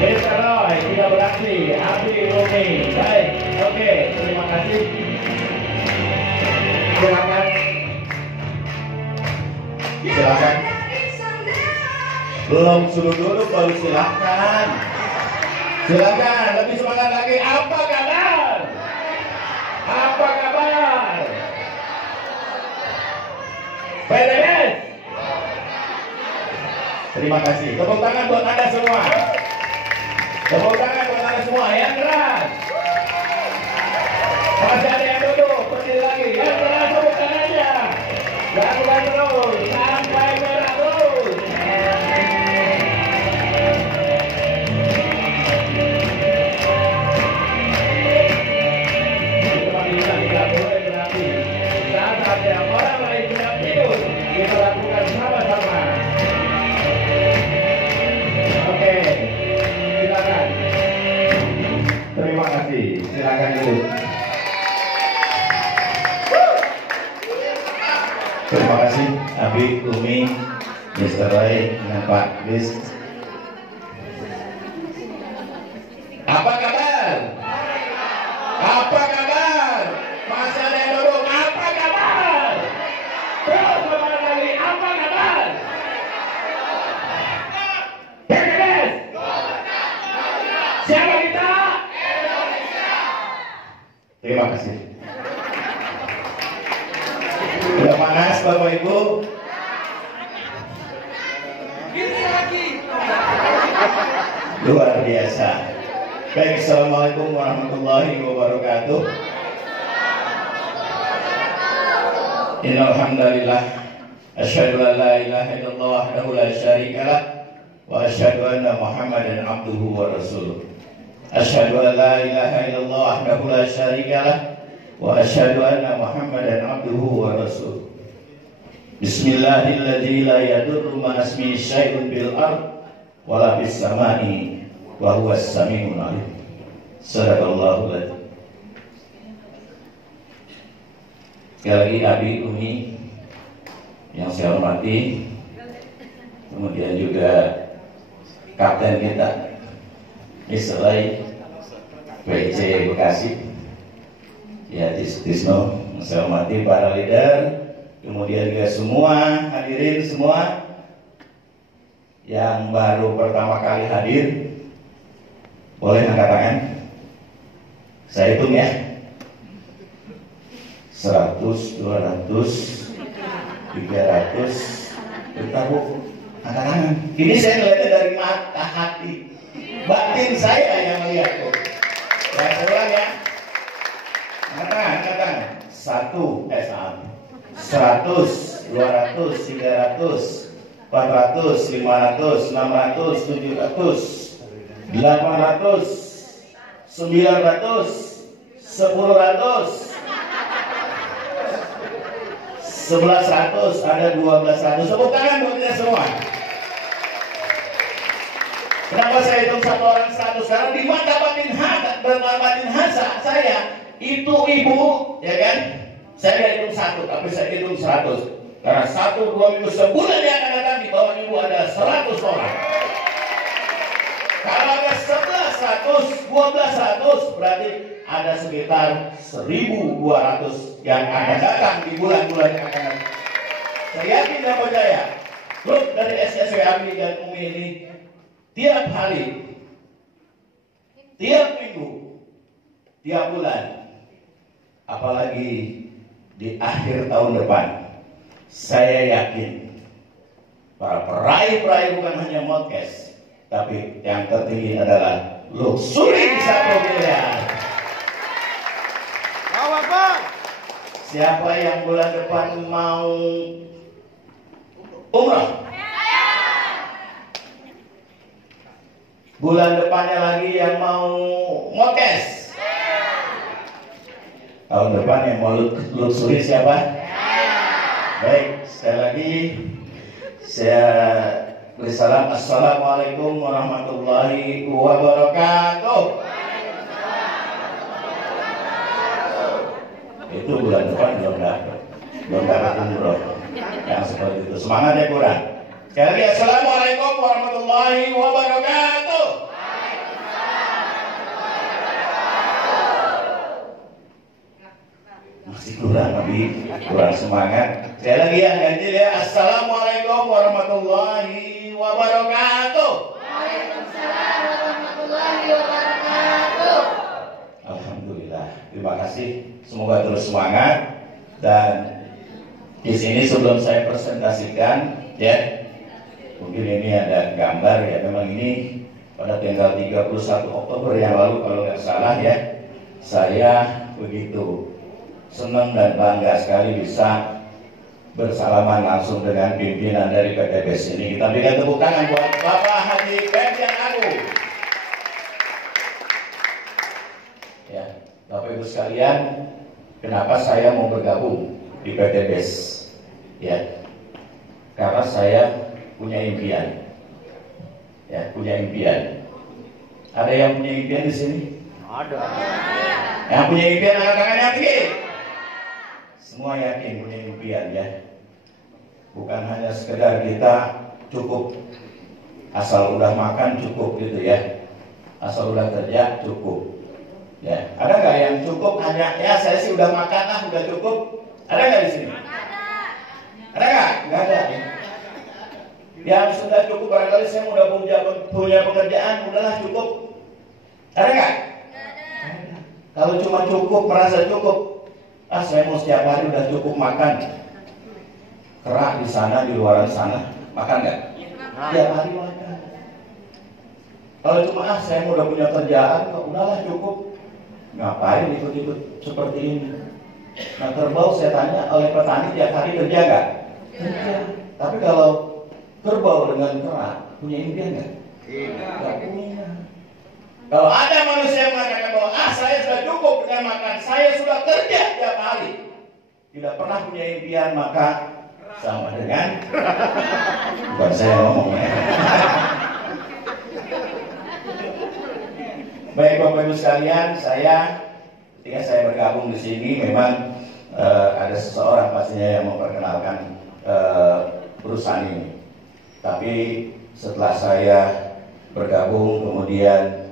Mr. Roy tidak beraksi, Abi Umi. Baik, oke, terima kasih. Silakan. Silakan. Belum suruh duduk baru silakan. Silakan, lebih semangat lagi. Apa kabar? Apa kabar? PDS. Terima kasih. Tepuk tangan buat Anda semua. Tepuk tangan buat Anda semua yang keras. Masih ada yang duduk, berdiri lagi. Yang keras tepuk tangannya. Lakukan terus sampai merah terus. Tidak boleh berarti saat ada orang lain tidak tidur, kita lakukan sama-sama. Oke, silakan. Terima kasih. Silakan duduk. Terima kasih Abi, Umi, Mr. Roy, dan Pak Bis. Apa kabar? Apa kabar? Masih ada yang duduk. Apa kabar? Terus semangat lagi. Apa kabar? PDS. Siapa kita? Terima kasih. Sudah panas Bapak Ibu? Luar biasa. Baik, assalamualaikum warahmatullahi wabarakatuh. Innal hamdalillah asyhadu an la ilaha illallah wahdahu la syarika lah wa asyhadu anna Muhammadan abduhu wa rasuluh. Asyhadu an la ilaha illallah wahdahu la syarika lah wa asyhadu anna Muhammadan abduhu wa rasuluh. Bismillahirrahmanirrahim. La yadurru ma asmi syai'un bil ard wala bis samai wa huwa as-sami'ul 'alim. Sadaqallahu adzim. Sekali lagi Abi, Umi yang saya hormati, kemudian juga kapten kita Mr. Roy PC Bekasi, ya Tisno, saya hormati para leader, kemudian juga semua hadirin semua yang baru pertama kali hadir, boleh angkat tangan. Saya hitung ya. 100, 200, 300. Bentar Bu, angkat tangan. Ini saya melihatnya dari mata hati, batin saya yang lihat Bu. Saya ulang ya. Angkat tangan, angkat tangan. 100, 200, 300, 400, 500, 600, 700, 800, 900, 1000, 1100, ada 1200. Tepuk tangan buat kita semua. Kenapa saya hitung satu orang 100? Karena di mata batin hasa saya itu ibu, ya kan? Saya tidak hitung 1, tapi saya hitung 100. Karena 1, 2 minggu, sebulan yang akan datang di bawah ibu ada 100 orang. Kalau ada 1100, 1200, berarti ada sekitar 1200 yang akan datang di bulan-bulan yang akan datang. Saya yakin dan percaya, grup dari SSW Abi dan Umi ini tiap hari, tiap minggu, tiap bulan, apalagi di akhir tahun depan, saya yakin para peraih-peraih bukan hanya podcast, tapi yang tertinggi adalah luxury 1 miliar. Siapa yang bulan depan mau umrah? Bulan depannya lagi yang mau podcast? Tahun depan yang mau luxury siapa? Baik, sekali lagi saya beri salam. Assalamualaikum warahmatullahi wabarakatuh. Itu bulan depan belum dapat umroh yang seperti itu. Semangat ya kurang. Sekali lagi assalamualaikum warahmatullahi wabarakatuh. kurang semangat. Sekali lagi ya, ganjil ya. Assalamualaikum warahmatullahi wabarakatuh. Waalaikumsalam warahmatullahi wabarakatuh. Alhamdulillah, terima kasih. Semoga terus semangat. Dan di sini sebelum saya presentasikan, ya, mungkin ini ada gambar ya. Memang ini pada tanggal 31 Oktober yang lalu kalau nggak salah ya, saya begitu senang dan bangga sekali bisa bersalaman langsung dengan pimpinan dari PTBS ini. Kita berikan tepuk tangan buat Bapak Haji Ferdian Agung. Ya, Bapak Ibu sekalian, kenapa saya mau bergabung di PTBS? Ya, karena saya punya impian. Ya, punya impian. Ada yang punya impian di sini? Ada. Yang punya impian angkat tangannya tinggi. Semua yakin punya impian ya. Bukan hanya sekedar kita cukup asal udah makan cukup gitu ya. Asal udah kerja cukup. Ya, ada nggak yang cukup hanya ya saya sih udah makan lah udah cukup? Ada nggak di sini? Ada nggak? Nggak ada. Ya? Yang sudah cukup barangkali saya udah punya pekerjaan udahlah cukup. Ada nggak? Kalau cuma cukup merasa cukup, saya mau setiap hari udah cukup makan. Kerak di sana di luar sana makan nggak? Tiap hari makan. Kalau cuma saya mau udah punya kerjaan, udahlah cukup. Ngapain ikut-ikut seperti ini? Nah kerbau saya tanya oleh petani tiap hari kerja nggak? Kerja. Tapi kalau kerbau dengan kerak punya impian nggak? Nggak punya. Kalau ada manusia yang mengatakan bahwa saya sudah cukup dengan makan, saya sudah kerja tiap hari, tidak pernah punya impian, maka sama dengan bukan saya ngomongnya. Baik Bapak Ibu sekalian, ketika saya bergabung di sini memang ada seseorang pastinya yang memperkenalkan perusahaan ini. Tapi setelah saya bergabung kemudian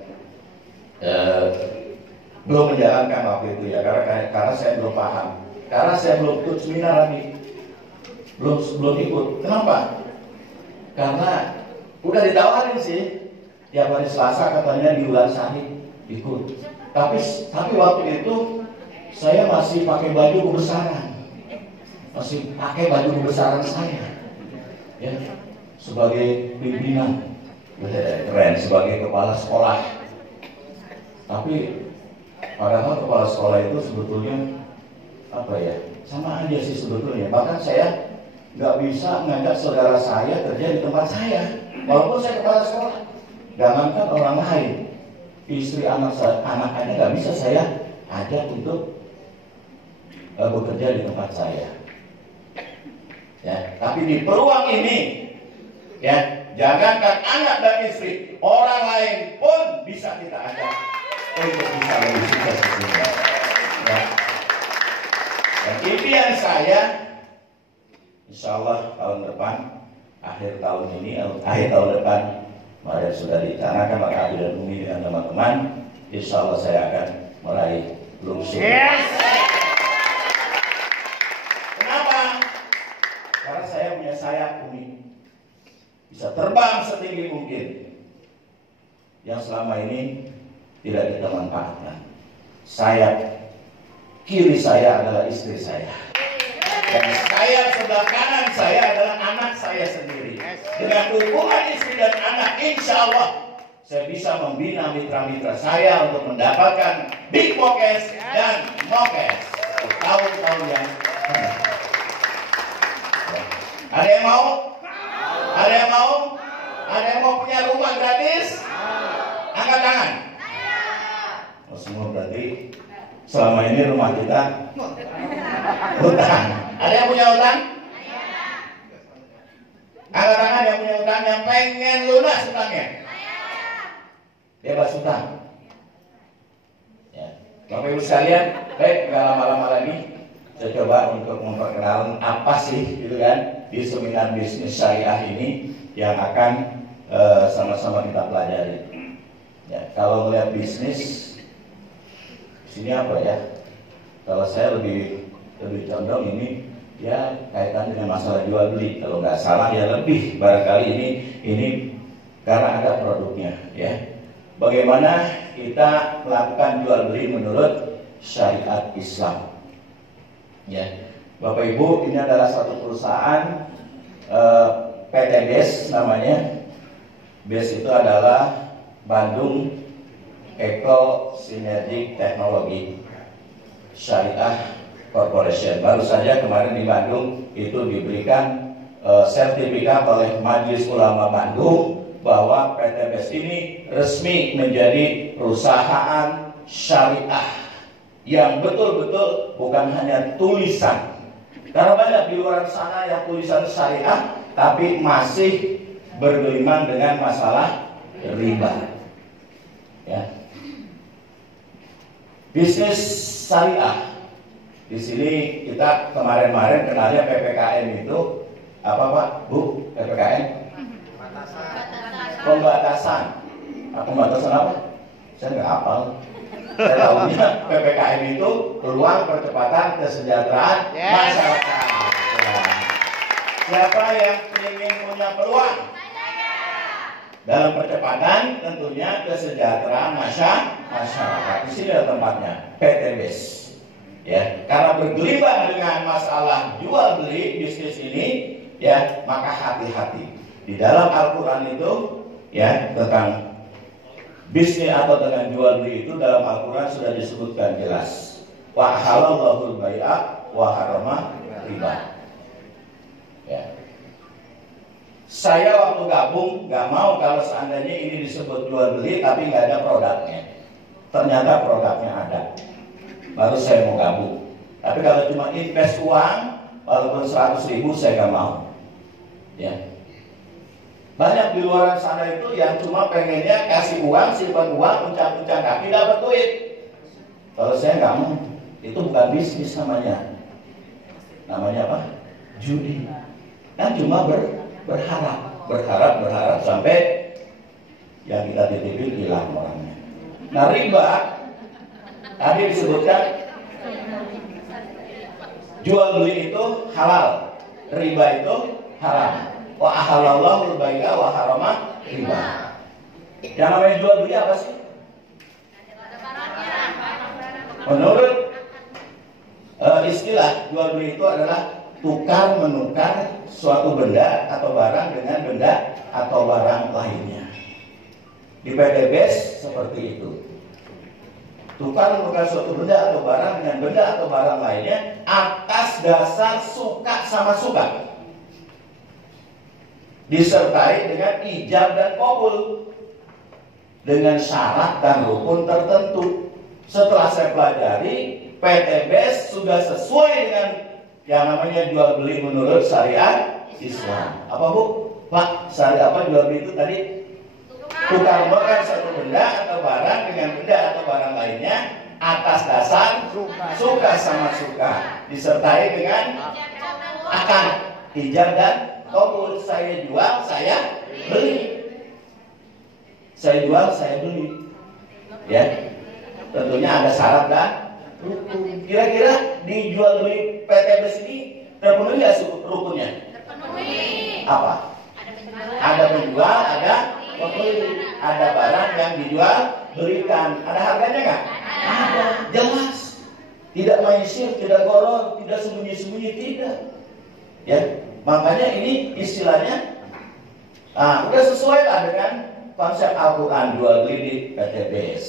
belum menjalankan waktu itu ya karena saya belum paham, karena saya belum ikut seminar lagi, belum ikut. Kenapa? Karena udah ditawarin sih tiap hari Selasa katanya di Ulansari ikut, tapi waktu itu saya masih pakai baju kebesaran, saya ya sebagai pimpinan, keren, sebagai kepala sekolah. Tapi padahal kepala sekolah itu sebetulnya apa ya, sama aja sih sebetulnya. Bahkan saya nggak bisa mengajak saudara saya kerja di tempat saya, walaupun saya kepala sekolah. Jangankan orang lain, istri anak aja nggak bisa saya ajak untuk bekerja di tempat saya. Ya, tapi di peluang ini, ya, jangankan anak dan istri, orang lain pun bisa kita ajak untuk bisa lebih sukses di sini. Ya. Dan impian saya, insya Allah tahun depan, akhir tahun depan, kemarin sudah dicanangkan maka Abi dan Umi dengan teman-teman, insya Allah saya akan meraih lungsuh. Yes. Kenapa? Karena saya punya sayap Umi, bisa terbang setinggi mungkin, yang selama ini tidak kita manfaatkan. Sayap kiri saya adalah istri saya, dan sayap sebelah kanan saya adalah anak saya sendiri. Dengan dukungan istri dan anak, insya Allah saya bisa membina mitra-mitra saya untuk mendapatkan Big Mokes dan Mokes di tahun-tahun yang akan. Ada yang mau? Ada yang mau? Ada yang mau punya rumah gratis? Angkat tangan. Oh, semua berarti selama ini rumah kita hutang. Ada yang punya hutang? Angkat tangan yang punya hutang, yang pengen lunas hutangnya. Bebas hutang. Ya. Bapak Ibu sekalian, baik, nggak lama-lama lagi saya coba untuk memperkenalkan apa sih gitu kan di seminar bisnis syariah ini yang akan sama-sama kita pelajari. Ya, kalau melihat bisnis sini apa ya? Kalau saya lebih condong ini ya kaitan dengan masalah jual beli. Kalau nggak salah ya lebih barangkali ini karena ada produknya ya. Bagaimana kita melakukan jual beli menurut syariat Islam? Ya, Bapak Ibu, ini adalah satu perusahaan PT BES namanya. BES itu adalah Bandung Eco Synergic Technology Syariah Corporation. Baru saja kemarin di Bandung itu diberikan sertifikat oleh Majelis Ulama Bandung bahwa PT BES ini resmi menjadi perusahaan syariah yang betul-betul bukan hanya tulisan. Karena banyak di luar sana yang tulisan syariah tapi masih bergelimang dengan masalah riba. Ya. Bisnis syariah. Di sini kita kemarin kenalnya PPKM itu apa Pak? Bu, PPKM? Pembatasan. Pembatasan apa? Saya nggak hafal. Saya tahunya PPKM itu peluang percepatan kesejahteraan masyarakat. Ya. Siapa yang ingin punya peluang dalam percepatan tentunya kesejahteraan masyarakat? Di sini ada tempatnya, PT BES. Ya, karena bergelimang dengan masalah jual beli bisnis ini, ya maka hati-hati. Di dalam Al-Quran itu, ya tentang bisnis atau dengan jual beli itu dalam Al-Quran sudah disebutkan jelas. Wa halallahu al-bai'a wa harrama riba. Ya. Saya waktu gabung nggak mau kalau seandainya ini disebut jual beli tapi nggak ada produknya. Ternyata produknya ada. Baru saya mau gabung. Tapi kalau cuma invest uang, walaupun 100.000 saya nggak mau. Ya. Banyak di luar sana itu yang cuma pengennya kasih uang, simpan uang, uncang-uncang kaki dapat duit. Kalau saya nggak mau, itu bukan bisnis namanya. Namanya apa? Judi. Kan cuma berharap sampai yang kita titipin hilang orangnya. Nah riba tadi disebutkan jual beli itu halal, riba itu haram. Wa ahalallahu al-bai'a wa harama riba. Yang namanya jual beli apa sih? Menurut istilah jual beli itu adalah tukar menukar suatu benda atau barang dengan benda atau barang lainnya. Di PT BES seperti itu. Tukar menukar suatu benda atau barang dengan benda atau barang lainnya atas dasar suka sama suka, disertai dengan ijab dan qabul, dengan syarat dan rukun tertentu. Setelah saya pelajari, PT BES sudah sesuai dengan yang namanya jual beli menurut syariat Islam. Apa Bu? Pak, syariat apa jual beli itu tadi? Tukar menukar satu benda atau barang dengan benda atau barang lainnya atas dasar suka sama suka, disertai dengan akad, ijab dan qabul. Saya jual, saya beli. Saya jual, saya beli. Ya, tentunya ada syarat dan rukun. Kira-kira di jual beli PT BES ini terpenuhi nggak rukunnya? Terpenuhi. Apa? Ada penjual, ada pembeli, ada barang yang dijual belikan. Ada harganya nggak? Ada, jelas. Tidak maisir, tidak goror, tidak sembunyi-sembunyi, tidak. Ya, makanya ini istilahnya udah sesuai lah dengan konsep Al-Quran jual beli di PT BES.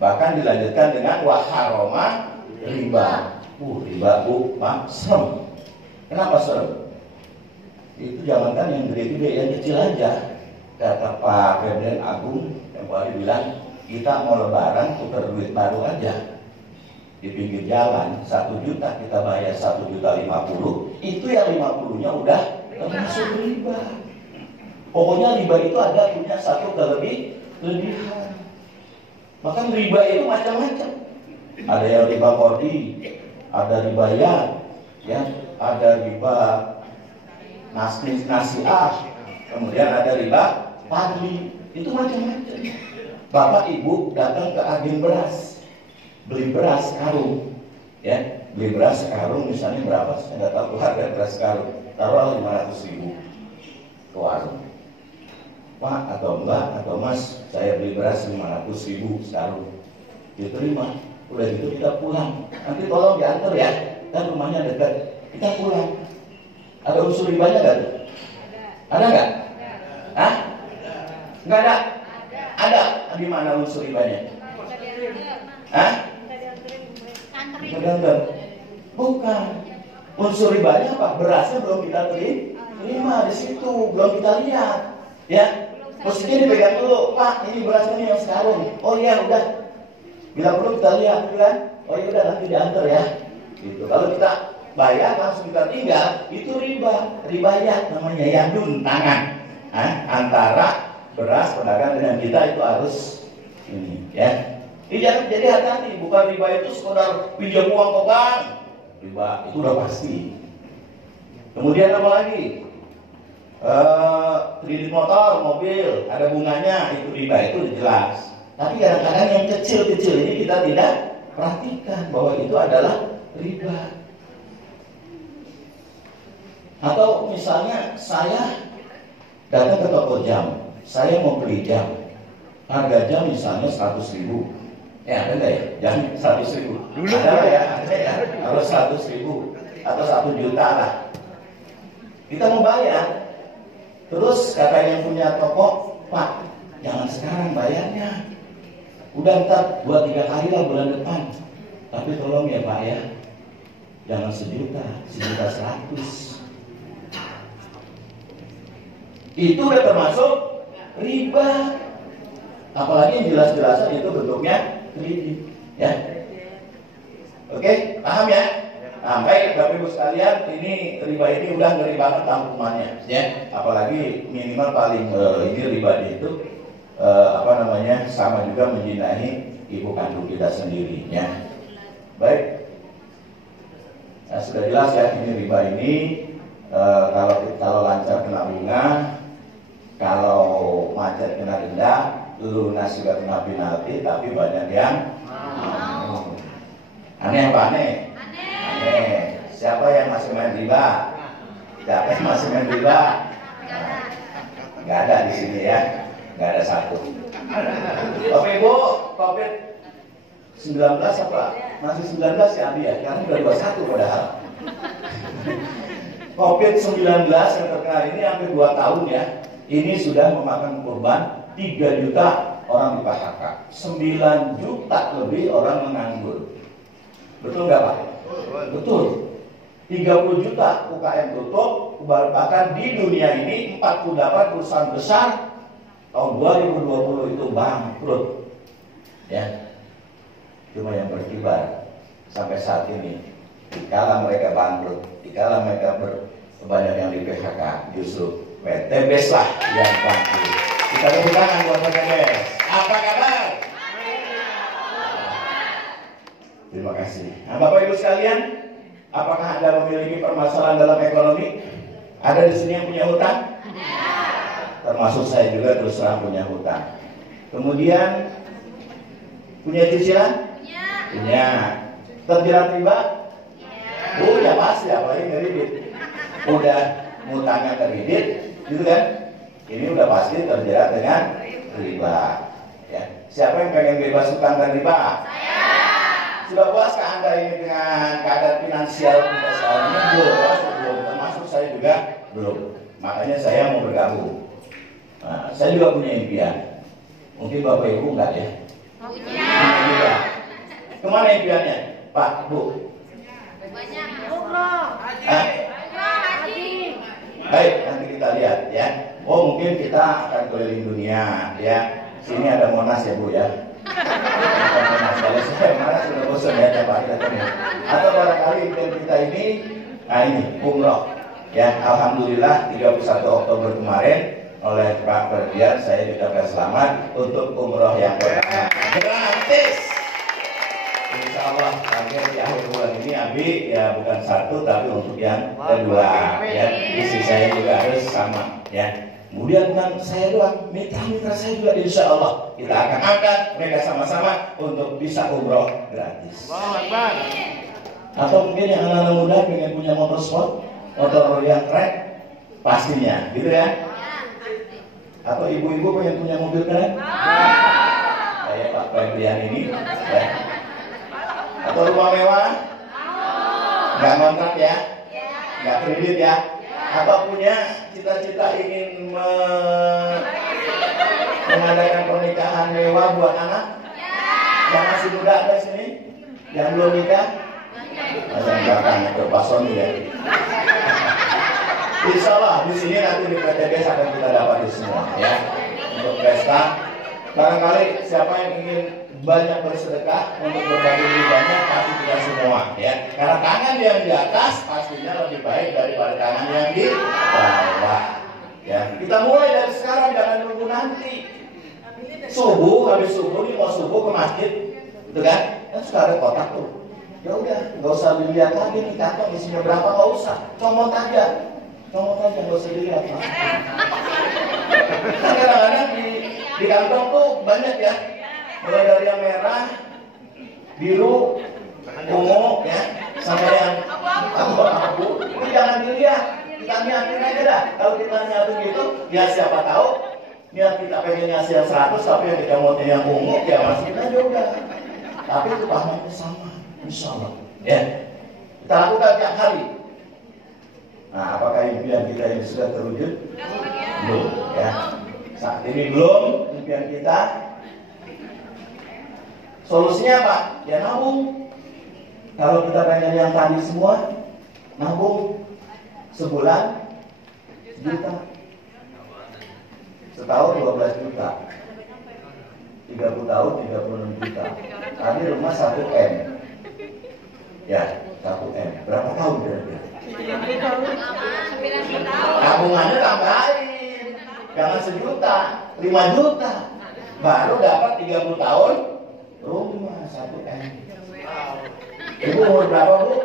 Bahkan dilanjutkan dengan waharoma riba. Riba Bu, Pak, serem. Kenapa serem? Itu jangankan yang gede-gede, yang kecil aja. Kata Pak Presiden Agung yang hari bilang, kita mau lebaran tukar duit baru aja. Di pinggir jalan 1 juta kita bayar 1.050.000. Itu yang 50-nya udah termasuk riba. Pokoknya riba itu ada punya satu kelebihan. Bahkan riba itu macam-macam. Ada yang riba kodi, ada riba ya, ada riba nasi'ah, kemudian ada riba fadli. Itu macam-macam. Bapak Ibu datang ke agen beras, beli beras karung, ya, beli beras sekarung misalnya berapa, saya nggak tahu harga beras sekarung, taruhlah 500.000 ke warung. Pak atau Mbak atau Mas, saya beli beras 500.000 sekarung. Diterima, udah gitu kita pulang. Nanti tolong diantar ya, kan rumahnya dekat. Kita pulang. Ada unsur ribanya nggak tuh? Ada nggak? Hah? Nggak ada? Ada. Di mana unsur ribanya? Hah? Bukan. Unsur ribanya apa? Berasnya belum kita terima di situ, belum kita lihat, ya. Mestinya dipegang dulu, Pak. Ini berasnya nih yang sekarang. Oh iya, udah. Bila perlu kita lihat, kan? Oh iya, udah nanti diantar ya. Gitu. Kalau kita bayar langsung kita tinggal, itu riba. Ribayah namanya yadun, tangan. Antara beras pedagang dengan kita itu harus ini, ya. Jadi hati-hati, bukan riba itu sekedar pinjam uang ke bank. Riba itu udah pasti. Kemudian apa lagi? Kredit motor, mobil, ada bunganya, itu riba, itu jelas. Tapi kadang-kadang yang kecil-kecil ini kita tidak perhatikan bahwa itu adalah riba. Atau misalnya saya datang ke toko jam, saya mau beli jam, harga jam misalnya 100.000. Ada nggak ya? Jam 100.000. Ada ya, ada ya. Harus 100.000 atau 1 juta lah. Kita mau bayar, terus kata yang punya toko, Pak, jangan sekarang bayarnya. Udah ntar 2-3 kali lah bulan depan. Tapi tolong ya Pak ya, jangan 1 juta, 1.100.000. Itu udah termasuk riba. Apalagi yang jelas-jelasan itu bentuknya kredit, ya. Oke, paham ya? Nah, baik Bapak Ibu sekalian, ini riba ini udah ngeri banget hukumannya, ya. Apalagi minimal paling ini riba itu sama juga menjinahi ibu kandung kita sendiri, ya. Baik. Nah, sudah jelas ya, ini riba ini kalau lancar kena bunga, kalau macet kena denda, lunas juga kena penalti, tapi banyak yang aneh apa aneh? Aneh. Siapa yang masih main riba? Siapa yang masih main riba? Nggak ada di sini ya, nggak ada satu. Bapak Ibu, COVID-19 apa? Masih 19 ya Abi ya? Karena udah 21 padahal. COVID-19 yang terkenal ini hampir 2 tahun ya. Ini sudah memakan korban 3 juta orang di PHK, 9 juta lebih orang menganggur. Betul nggak Pak? Betul. 30 juta UKM tutup, bahkan di dunia ini 48 perusahaan besar tahun 2020 itu bangkrut. Ya. Cuma yang berkibar sampai saat ini, dikala mereka bangkrut, dikala mereka banyak yang di PHK, justru PT BES lah yang bangkrut. Kita tepuk tangan buat PT BES. Apa kabar? Terima kasih. Nah, Bapak Ibu sekalian, apakah Anda memiliki permasalahan dalam ekonomi? Ada di sini yang punya hutang? Termasuk saya juga terus terang punya hutang. Kemudian punya cicilan? Punya. Terjerat riba? Ya pasti, apalagi kredit. Udah ngutangnya kredit, gitu kan? Ini udah pasti terjerat dengan riba. Ya. Siapa yang pengen bebas hutang dan riba? Saya. Sudah puaskah Anda ini dengan keadaan finansial kita sekarang ini? Belum. Termasuk saya juga belum. Makanya saya mau bergabung. Nah, saya juga punya impian. Mungkin Bapak Ibu enggak ya? Punya. Kemana impiannya? Pak, Bu? Banyak. Umroh. Haji. Baik, nanti kita lihat ya. Oh, mungkin kita akan keliling dunia ya. Sini ada Monas ya Bu ya. Saya mana sudah bosan ya tiap hari datangnya. Atau barangkali impian kita ini, nah ini umroh ya. Alhamdulillah 31 Oktober kemarin oleh Pak Ferdian saya dikatakan selamat untuk umroh yang pertama. Gratis. Insya Allah target di akhir bulan ini Abi ya bukan 1 tapi untuk yang kedua ya. Isi saya juga harus sama ya. Kemudian kan saya doang, mitra-mitra saya juga insya Allah kita akan angkat mereka sama-sama untuk bisa umroh gratis. Atau mungkin yang anak-anak muda pengen punya motor sport, motor yang keren, pastinya, gitu ya. Atau ibu-ibu pengen punya mobil keren? Kayak Pak Febrian ini, ya. Atau rumah mewah? Nggak ngontrak ya? Nggak kredit ya? Atau punya cita-cita ingin mengadakan pernikahan mewah buat anak? Yang masih muda ada di sini? Yang belum nikah? Yang belakang itu Pak Sony ya. Insya Allah di sini nanti di PTBS akan kita dapat semua ya untuk pesta. Barangkali siapa yang ingin banyak bersedekah untuk berbagi lebih banyak pasti kita semua ya. Karena tangan yang di atas pastinya lebih baik daripada tangan yang di bawah. Ya kita mulai dari sekarang, jangan nunggu nanti. Subuh, habis subuh nih mau subuh ke masjid, gitu kan? Kan suka ada kotak tuh. Ya udah, nggak usah dilihat lagi nih kantong isinya berapa, nggak usah, comot aja. Nggak usah dilihat. Kan kadang-kadang di kantong tuh banyak ya, mulai dari yang merah, biru, ungu ya, sampai yang abu-abu. Ini jangan dilihat, kita niatin aja dah. Kalau kita niatin gitu, ya siapa tahu niat kita pengen ngasih yang 100, tapi yang kita mau yang ungu, ya masukin aja udah. Tapi itu pahalanya sama, insya Allah. Ya, kita lakukan tiap hari. Nah, apakah impian kita ini sudah terwujud? Belum, ya. Saat ini belum impian kita. Solusinya apa? Ya nabung. Kalau kita pengen yang tadi semua, nabung sebulan 1 juta, setahun 12 juta, 30 tahun 36 juta. Tadi rumah 1 M. Ya, 1 M. Berapa tahun kira-kira? Tabungannya tambahin, jangan 1 juta, 5 juta, baru dapat 30 tahun rumah 1 M. Ibu umur berapa Bu?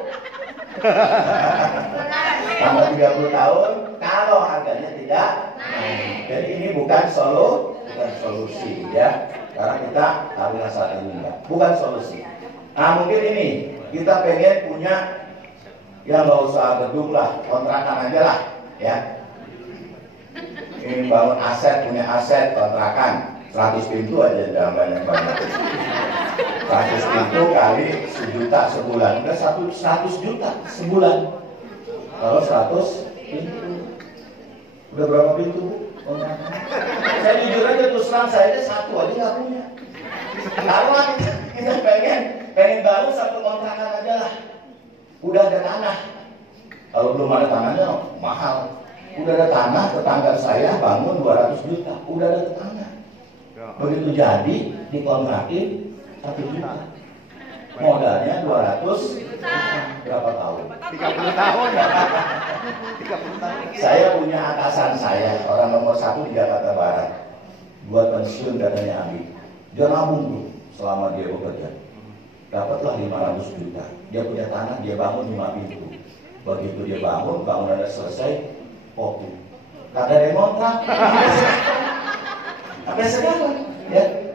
Tambah 30 tahun, kalau harganya tidak naik. Jadi ini bukan solusi ya, karena kita tabungan saat ini enggak, bukan solusi. Nah mungkin ini kita pengen punya yang nggak usah gedung lah, kontrakan aja lah, ya. Ingin bangun aset, punya aset, kontrakan, 100 pintu aja jangan banyak-banyak. 100 pintu kali 1 juta sebulan, udah 100 juta sebulan. Kalau 100 pintu, udah berapa pintu Bu? Kontrakan. Saya jujur aja terus terang, saya aja 1 aja nggak punya. Karena kita pengen bangun 1 kontrakan aja lah. Udah ada tanah. Kalau belum ada tanahnya mahal. Udah ada tanah, tetangga saya bangun 200 juta. Udah ada tanah. Begitu jadi dikontrakin 1 juta. Modalnya 200 juta. Berapa tahun? 30 tahun. 30 tahun. Saya punya atasan saya, orang nomor 1 di Jakarta Barat. Buat pensiun katanya Abi. Dia nabung dulu selama dia bekerja. Dapatlah 500 juta. Dia punya tanah, dia bangun 5 pintu. Begitu dia bangun, bangunannya selesai, kopi. Kagak ada yang ngontrak. Sampai sekarang, ya.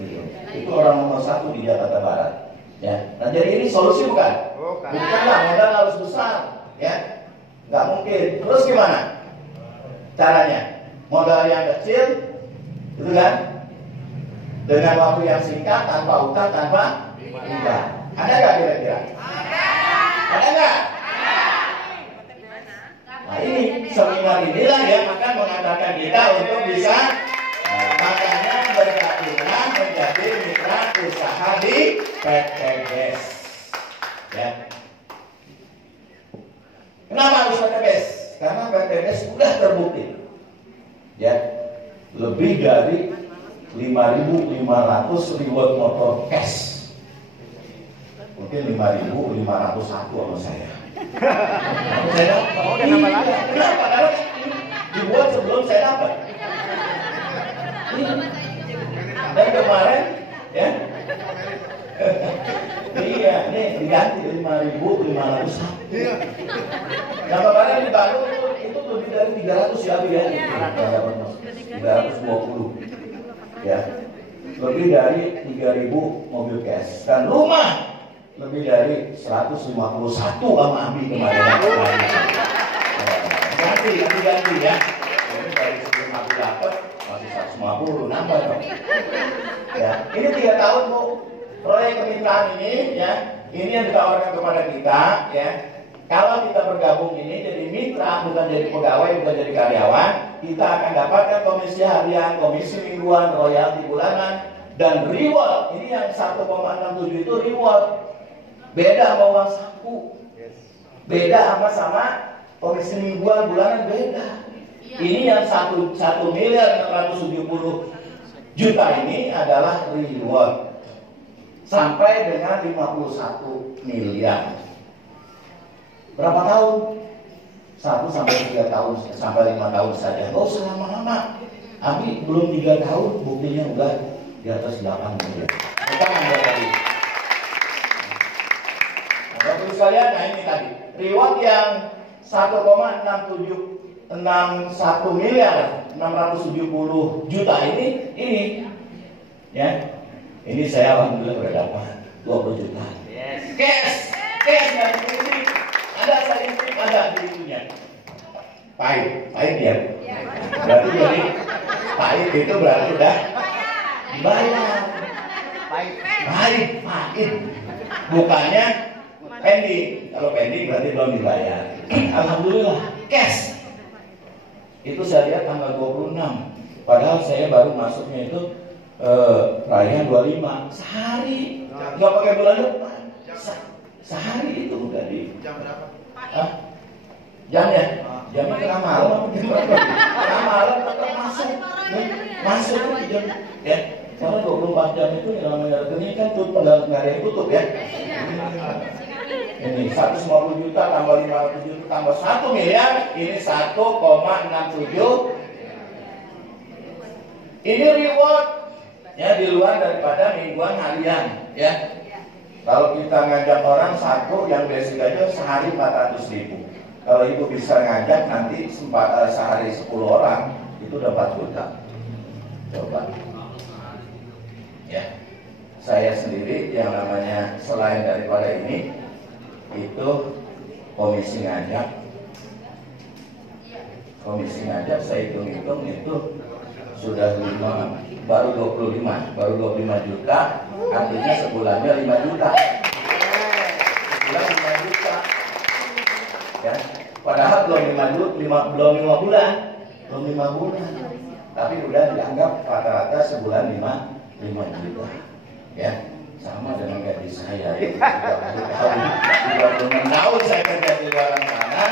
Gitu. Itu orang nomor 1 di Jakarta Barat. Ya. Nah jadi ini solusi bukan? Bukanlah, modal harus besar, ya. Nggak mungkin. Terus gimana? Caranya? Modal yang kecil, gitu kan? Dengan waktu yang singkat, tanpa utang, tanpa riba. Ada nggak kira-kira? Ada nggak? Nah ini seminar inilah yang akan mengantarkan kita untuk bisa makanya bergabunglah menjadi mitra usaha di PTBS. Ya. Kenapa harus PTBS? Karena PTBS sudah terbukti. Ya, lebih dari 5.500 reward motor cash. Mungkin 5.501 sama saya. Saya dapat. Oh, udah nambah lagi. Kenapa? Karena dibuat sebelum saya dapat. Dan kemarin, ya. Iya, nih diganti 5.501. Yang kemarin dibangun itu lebih dari 300 ya, Abi ya. 320. Ya, lebih dari 3.000 mobil cash dan rumah lebih dari 151 sama Abi kemarin. Ganti ya. Jadi dari sebelum Abi dapat masih 150 nambah dong. Ya, ini 3 tahun Bu. Proyek kemitraan ini ya, ini yang ditawarkan kepada kita ya. Kalau kita bergabung ini jadi mitra, bukan jadi pegawai, bukan jadi karyawan, kita akan dapatkan komisi harian, komisi mingguan, royalti bulanan, dan reward. Ini yang 1,67 itu reward. Beda sama uang saku. Beda sama komisi mingguan, bulanan beda. Ini yang 1.670.000.000 ini adalah reward. Sampai dengan 51 miliar. Berapa tahun? 1 sampai 3 tahun, sampai 5 tahun saja. Gak usah lama-lama. Abi belum 3 tahun, buktinya udah di atas 8 miliar. Kita ngambil tadi. Bapak-Ibu sekalian, nah ini tadi. Reward yang 1,671 miliar 670 juta ini ya. Ini saya alhamdulillah udah dapat 20 juta. Cash dan ini ada statistik ada di itunya. Pahit ya. Berarti jadi pahit itu berarti udah dibayar. Pahit. Bukannya pending. Kalau pending berarti belum dibayar. Alhamdulillah cash. Itu saya lihat tanggal 26. Padahal saya baru masuknya itu perayaan 25 sehari, nggak pakai bulan depan. Sehari itu udah di Jam berapa? jamnya tengah malam tengah malam tetap masuk jam ya, karena 24 jam itu yang namanya rekening kan tutup, nggak ada yang tutup ya. Ini 150 juta tambah 500 juta tambah 1 miliar, ini 1,67. Ini reward ya, di luar daripada mingguan harian ya. Kalau kita ngajak orang satu yang basic aja sehari 400.000. Kalau ibu bisa ngajak nanti sehari 10 orang itu udah 4 juta. Coba ya, saya sendiri yang namanya selain daripada ini itu komisi ngajak saya hitung-hitung itu sudah baru 25 juta, artinya sebulannya 5 juta. Sebulan 5 juta. Ya, padahal belum 5 bulan. Tapi udah dianggap rata-rata sebulan 5 juta. Ya, sama dengan gaji saya. 36 tahun saya kerja di luar sana.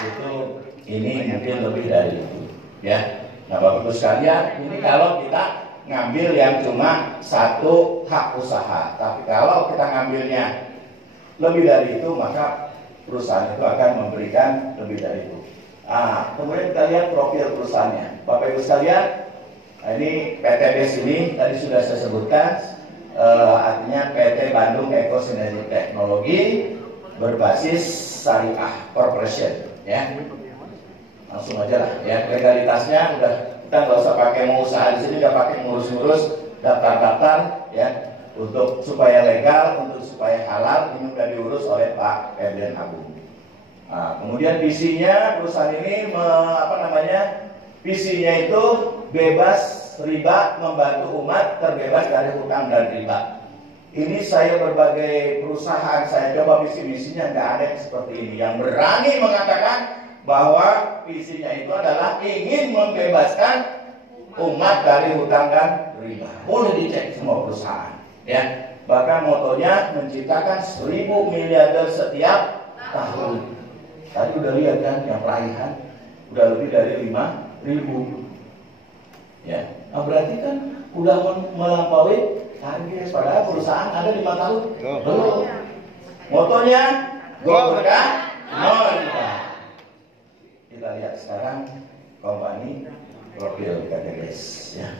Itu ini mungkin lebih dari itu, ya. Nah, Bapak-Ibu sekalian, ini kalau kita ngambil yang cuma satu hak usaha. Tapi kalau kita ngambilnya lebih dari itu, maka perusahaan itu akan memberikan lebih dari itu. Kemudian kita lihat profil perusahaannya. Bapak-Ibu sekalian, ini PTBS ini tadi sudah saya sebutkan, artinya PT Bandung Eko Sinergi Teknologi berbasis Syariah Corporation, ya. Langsung aja lah ya, legalitasnya udah, kita nggak usah pakai mau usaha di sini, nggak pakai ngurus-ngurus daftar-daftar ya, untuk supaya legal, untuk supaya halal, ini udah diurus oleh Pak Ferdian Agung. Kemudian visinya perusahaan ini visinya itu bebas riba, membantu umat terbebas dari hutang dan riba. Ini saya berbagai perusahaan saya coba visi-misinya nggak ada yang seperti ini, yang berani mengatakan bahwa visinya itu adalah ingin membebaskan umat dari hutang dan riba. Boleh dicek semua perusahaan ya. Bahkan motonya menciptakan 1.000 miliarder setiap tahun. Tadi udah lihat kan yang peraihan udah lebih dari 5.000 ya. Nah, berarti kan udah melampaui target, padahal perusahaan ada 5 tahun belum. Motonya go berkah no riba. Kita lihat sekarang kompani profil PTBS ya.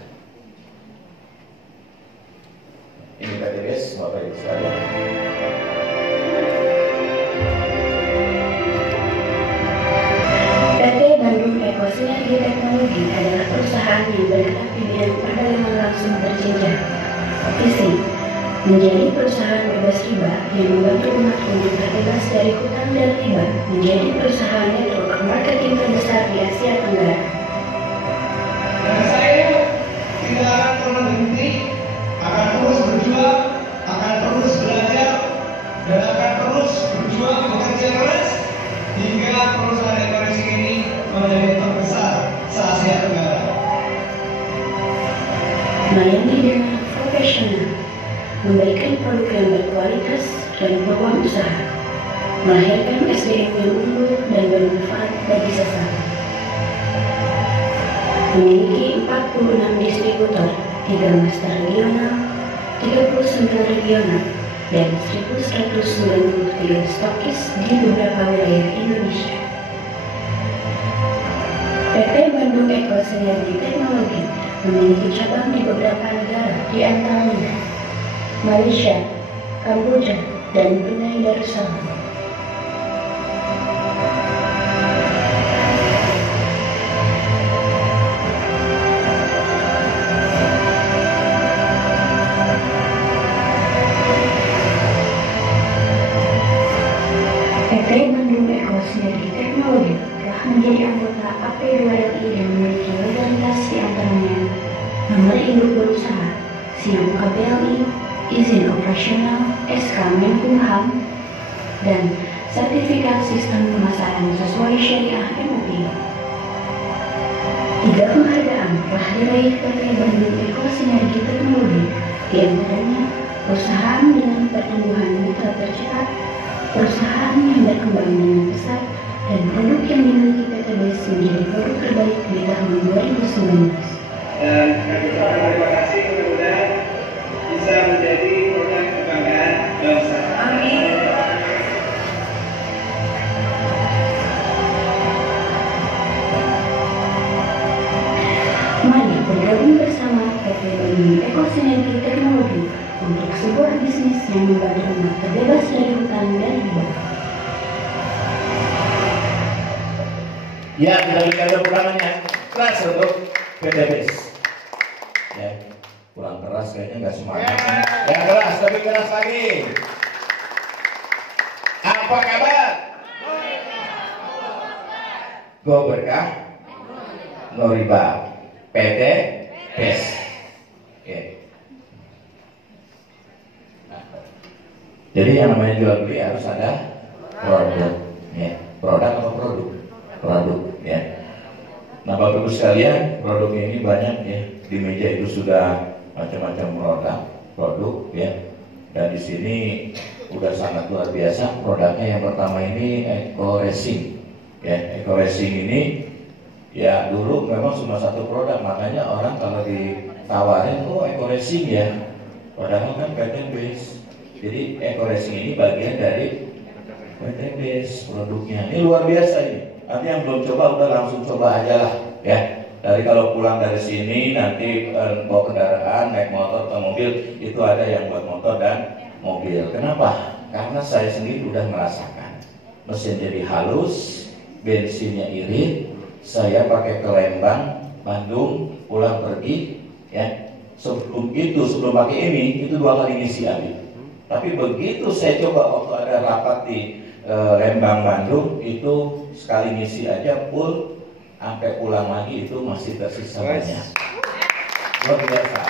Ini PTBS Bapak Ibu sekalian. PT Bandung Eko Sinergi Teknologi adalah perusahaan yang bergerak di bidang perdagangan langsung berjenjang. Visi, menjadi perusahaan bebas riba yang membantu umat untuk terbebas dari hutang dan riba, menjadi perusahaan network marketing terbesar di Asia Tenggara. Dan saya tidak akan pernah berhenti, akan terus berjuang, akan terus belajar, dan akan terus berjuang bekerja keras hingga perusahaan Ekoracing ini menjadi terbesar se-Asia Tenggara. Melayani dengan profesional, memberikan produk yang berkualitas dan peluang usaha, melahirkan SDM yang unggul dan bermanfaat bagi sesama. Memiliki 46 distributor, 3 master regional, 39 regional, dan 1.193 stokis di beberapa wilayah Indonesia. PT Bandung Eko Sinergi Teknologi memiliki cabang di beberapa negara, di antaranya Malaysia, Kamboja, dan Brunei Darussalam. PT Bandung Eko Sinergi Teknologi telah menjadi anggota AP2LI dan memiliki legalitas di antaranya nomor induk berusaha, SIAM KBLI, izin operasional, SK Menkumham, dan sertifikat sistem pemasaran sesuai syariah MUI. 3 penghargaan telah diraih PT Bandung Eko Sinergi Teknologi, di antaranya perusahaan dengan pertumbuhan mitra tercepat, perusahaan yang berkembang dengan pesat, dan produk yang dimiliki PT BES menjadi produk terbaik di tahun 2019. Dan kami ucapkan terima kasih, mudah-mudahan bisa menjadi produk kebanggaan bangsa. Amin. Mari bergabung bersama PT Bandung Eko Sinergi Teknologi untuk sebuah bisnis yang membantu umat terbebas dari hutang dan riba. Ya, kita berikan tepuk tangannya keras untuk PT BES. Ya, kurang keras kayaknya nggak semangat. Yang keras, tapi keras lagi. Apa kabar? Go berkah, no riba. PT BES. Oke. Nah, jadi yang namanya jual beli harus ada produk. Ya, produk atau produk? Produk. Ya. Nah, Bapak Ibu sekalian, produk ini banyak ya. Di meja itu sudah macam-macam produk ya. Dan di sini udah sangat luar biasa produknya. Yang pertama ini Ekoracing. Ya, Ekoracing ini ya dulu memang cuma satu produk, makanya orang kalau ditawarin, oh Ekoracing ya. Padahal kan PT BES. Jadi Ekoracing ini bagian dari PT BES produknya. Ini luar biasa ini. Nanti yang belum coba udah langsung coba aja lah ya. Dari kalau pulang dari sini nanti bawa kendaraan, naik motor atau mobil, itu ada yang buat motor dan mobil. Kenapa? Karena saya sendiri udah merasakan mesin jadi halus, bensinnya irit. Saya pakai ke Lembang, Bandung, pulang pergi ya. Sebelum pakai ini, itu 2 kali ngisi habis. Tapi begitu saya coba waktu ada rapat di Lembang, Bandung, itu sekali ngisi aja full, sampai pulang lagi itu masih tersisa banyak. Luar biasa.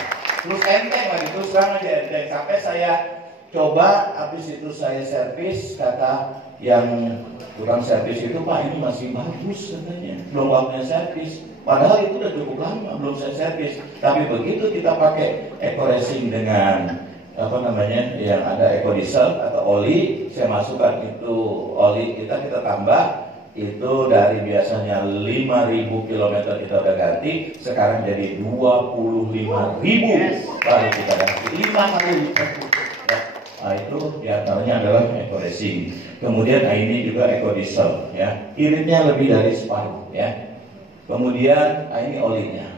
Terus enteng lagi, terus terang aja enteng. Sampai saya coba, habis itu saya servis, kata yang tukang servis itu, Pak ini masih bagus katanya, belum waktunya servis. Padahal itu udah cukup lama belum saya servis. Tapi begitu kita pakai Ekoracing dengan apa namanya yang ada ekodiesel atau oli, saya masukkan itu oli kita tambah itu dari biasanya 5.000 km kita udah ganti, sekarang jadi 25.000 baru kita ganti 5 kali lipat. Ya. Nah, itu diantaranya adalah Ekoracing. Kemudian ini juga ekodiesel, ya, iritnya lebih dari separuh, ya. Kemudian ini olinya,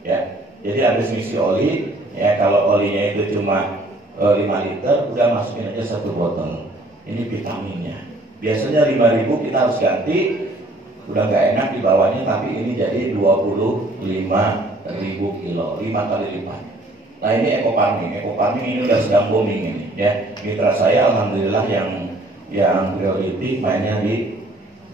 ya. Jadi habis ngisi oli, ya kalau olinya itu cuma 5 liter, udah masukin aja 1 botol. Ini vitaminnya. Biasanya 5.000 kita harus ganti, udah nggak enak di bawahnya, tapi ini jadi 25.000 kilo, 5 kali lipat. Nah ini eco farming ini udah sedang booming ini ya. Mitra saya alhamdulillah yang priority mainnya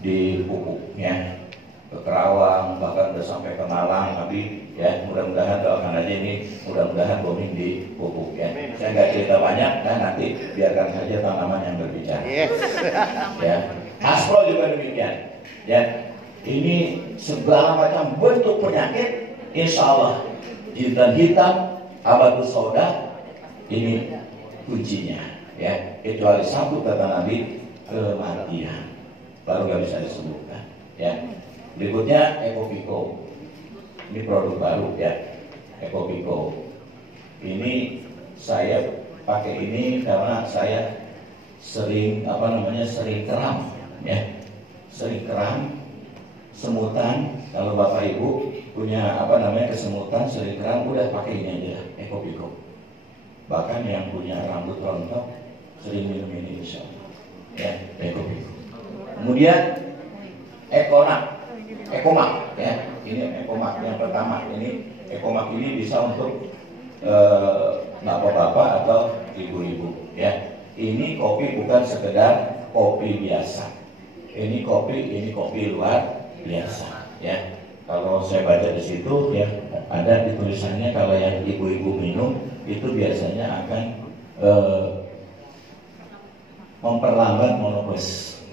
di pupuk ya, ke Kerawang bahkan udah sampai ke Malang, tapi ya mudah-mudahan doakan aja ini mudah-mudahan booming di pupuk ya. Saya nggak cerita banyak kan, nanti biarkan saja tanaman yang berbicara. Ya, Aspro juga demikian ya. Ini segala macam bentuk penyakit, insya Allah jintan hitam Abatus Sauda ini kuncinya ya, kecuali satu kata Nabi, kematian, baru nggak bisa disembuhkan ya. Berikutnya Ecopico, ini produk baru ya, Ecopico ini saya pakai ini karena saya sering sering kram ya, sering kram, semutan. Kalau Bapak Ibu punya kesemutan, sering kram, udah pakai ini aja Ecopico. Bahkan yang punya rambut rontok sering minum ini insya Allah ya, Ecopico. Kemudian Ecomax ya, ini Ecomax yang pertama. Ini Ecomax ini bisa untuk bapak-bapak atau ibu-ibu ya. Ini kopi bukan sekedar kopi biasa. Ini kopi luar biasa ya. Kalau saya baca di situ ya, ada di tulisannya kalau yang ibu-ibu minum itu biasanya akan memperlambat menopause.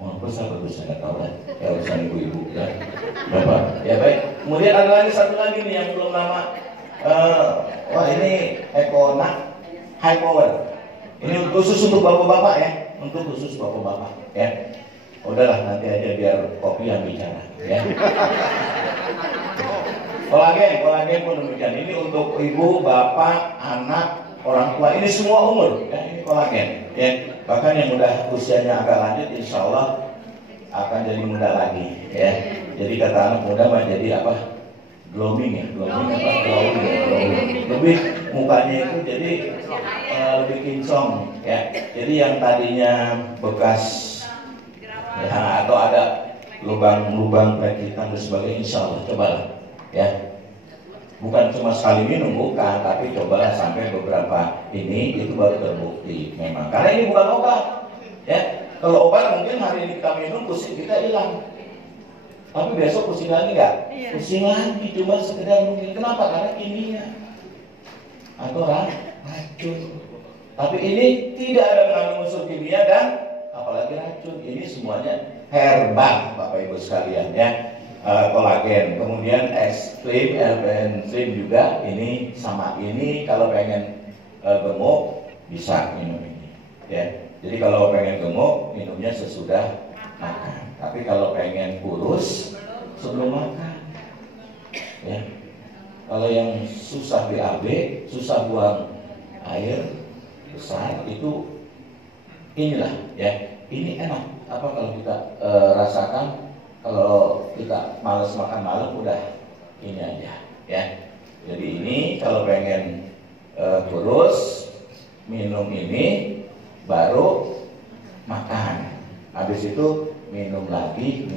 Menopause apa itu saya nggak tahu lah. Ya urusan ibu-ibu ya, bapak. Ya baik. Kemudian ada lagi satu lagi nih yang belum lama. Wah ini Econax High Power. Ini khusus untuk bapak-bapak ya, untuk khusus bapak-bapak ya. Udahlah nanti aja biar kopi yang bicara ya. Kolagen pun demikian. Ini untuk ibu, bapak, anak, orang tua. Ini semua umur ya. Ini kolagen ya. Bahkan yang udah usianya agak lanjut, insya Allah akan jadi muda lagi ya. Jadi kata anak muda mah jadi apa? Glowing ya, glowing. Lebih mukanya itu jadi lebih kinclong ya. Jadi yang tadinya bekas ya, atau ada lubang-lubang perakitan dan sebagainya, insya Allah cobalah ya. Bukan cuma sekali minum, bukan, tapi cobalah sampai beberapa ini, itu baru terbukti memang. Karena ini bukan obat ya. Kalau obat mungkin hari ini kita minum, pusing kita hilang, tapi besok pusing lagi nggak? Pusing lagi, cuma sekedar mungkin. Kenapa? Karena kimia atau racun. Tapi ini tidak ada mengandung unsur kimia dan apalagi racun. Ini semuanya herbal, Bapak Ibu sekalian ya. Kolagen, kemudian Extreme, LPN Slim juga. Ini sama ini kalau pengen gemuk bisa minum ini ya. Jadi kalau pengen gemuk minumnya sesudah makan. Tapi kalau pengen kurus sebelum makan ya. Kalau yang susah BAB, susah buang air besar, itu inilah ya. Ini enak. Apa kalau kita rasakan, kalau kita malas makan malam, udah ini aja ya. Jadi ini kalau pengen kurus minum ini baru makan. Habis itu minum lagi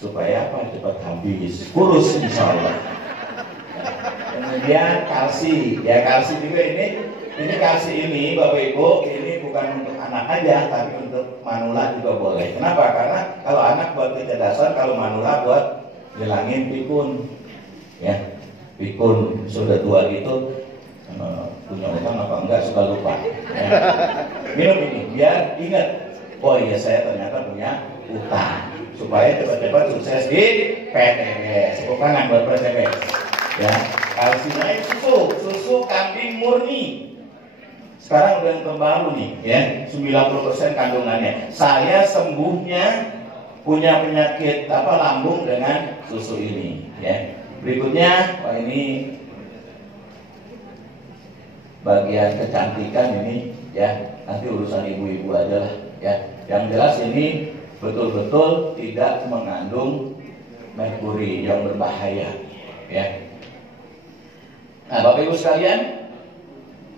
supaya apa? Cepat habis, kurus insya Allah. Kemudian kalsi ya, kalsi juga ini kalsi ini Bapak Ibu, ini bukan untuk anak aja tapi untuk manula juga boleh. Kenapa? Karena kalau anak buat kecerdasan, kalau manula buat ngilangin pikun ya. Pikun sudah tua gitu, punya utang apa enggak suka lupa ya. Minum ini biar ingat, oh iya saya ternyata punya utang, supaya cepat-cepat sukses di PTBS. Bukan buat PTBS ya. Kalsi naik, susu kambing murni. Sekarang udah yang terbaru nih ya, 90% kandungannya. Saya sembuhnya punya penyakit lambung dengan susu ini ya. Berikutnya, ini bagian kecantikan ini ya, nanti urusan ibu-ibu aja lah ya. Yang jelas ini betul-betul tidak mengandung merkuri yang berbahaya ya. Nah Bapak Ibu sekalian,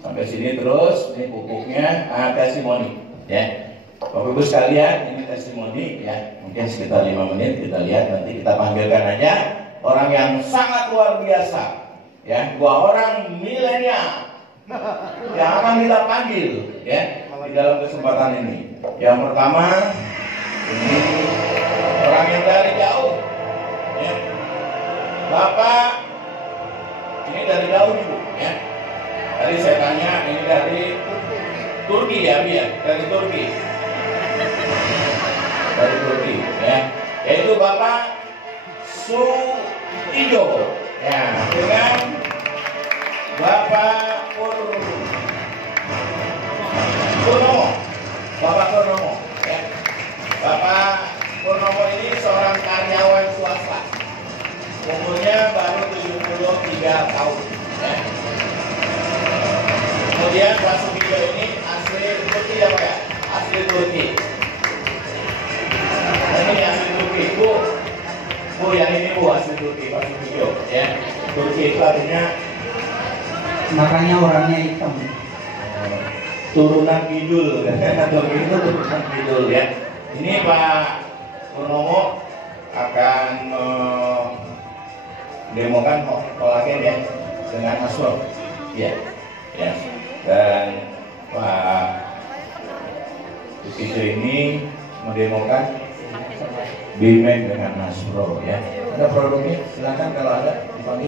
sampai sini terus, ini pupuknya testimoni ya. Bapak Ibu sekalian, ini testimoni ya. Mungkin sekitar 5 menit kita lihat, nanti kita panggilkan aja orang yang sangat luar biasa ya, 2 orang milenial yang akan kita panggil ya di dalam kesempatan ini. Yang pertama ini orang yang dari jauh, ya. Bapak ini dari jauh nih Bu, ya. Tadi saya tanya ini dari Turki ya, Bu ya, dari Turki. Dari Turki, ya. Yaitu Bapak Suijo, ya, dengan Bapak Purnomo, Bapak Purnomo, ya. Bapak Purnomo ini seorang karyawan swasta, umurnya baru 73 tahun. Ya. Kemudian Pak Sugiyo ini asli Turki ya Pak ya, asli Turki. Ini asli Turki, Bu yang ini Bu asli Turki, Pak Sugiyo, ya. Turki itu artinya Makanya orangnya hitam. turunan kidul, Turki itu turunan kidul ya. Ini Pak Purnomo akan demokan kolagen ya dengan Nasro, ya, ya. Dan Pak Sugiyo ini mendemokan Bimen dengan Nasro ya. Ada produknya, silakan kalau ada dipanggil.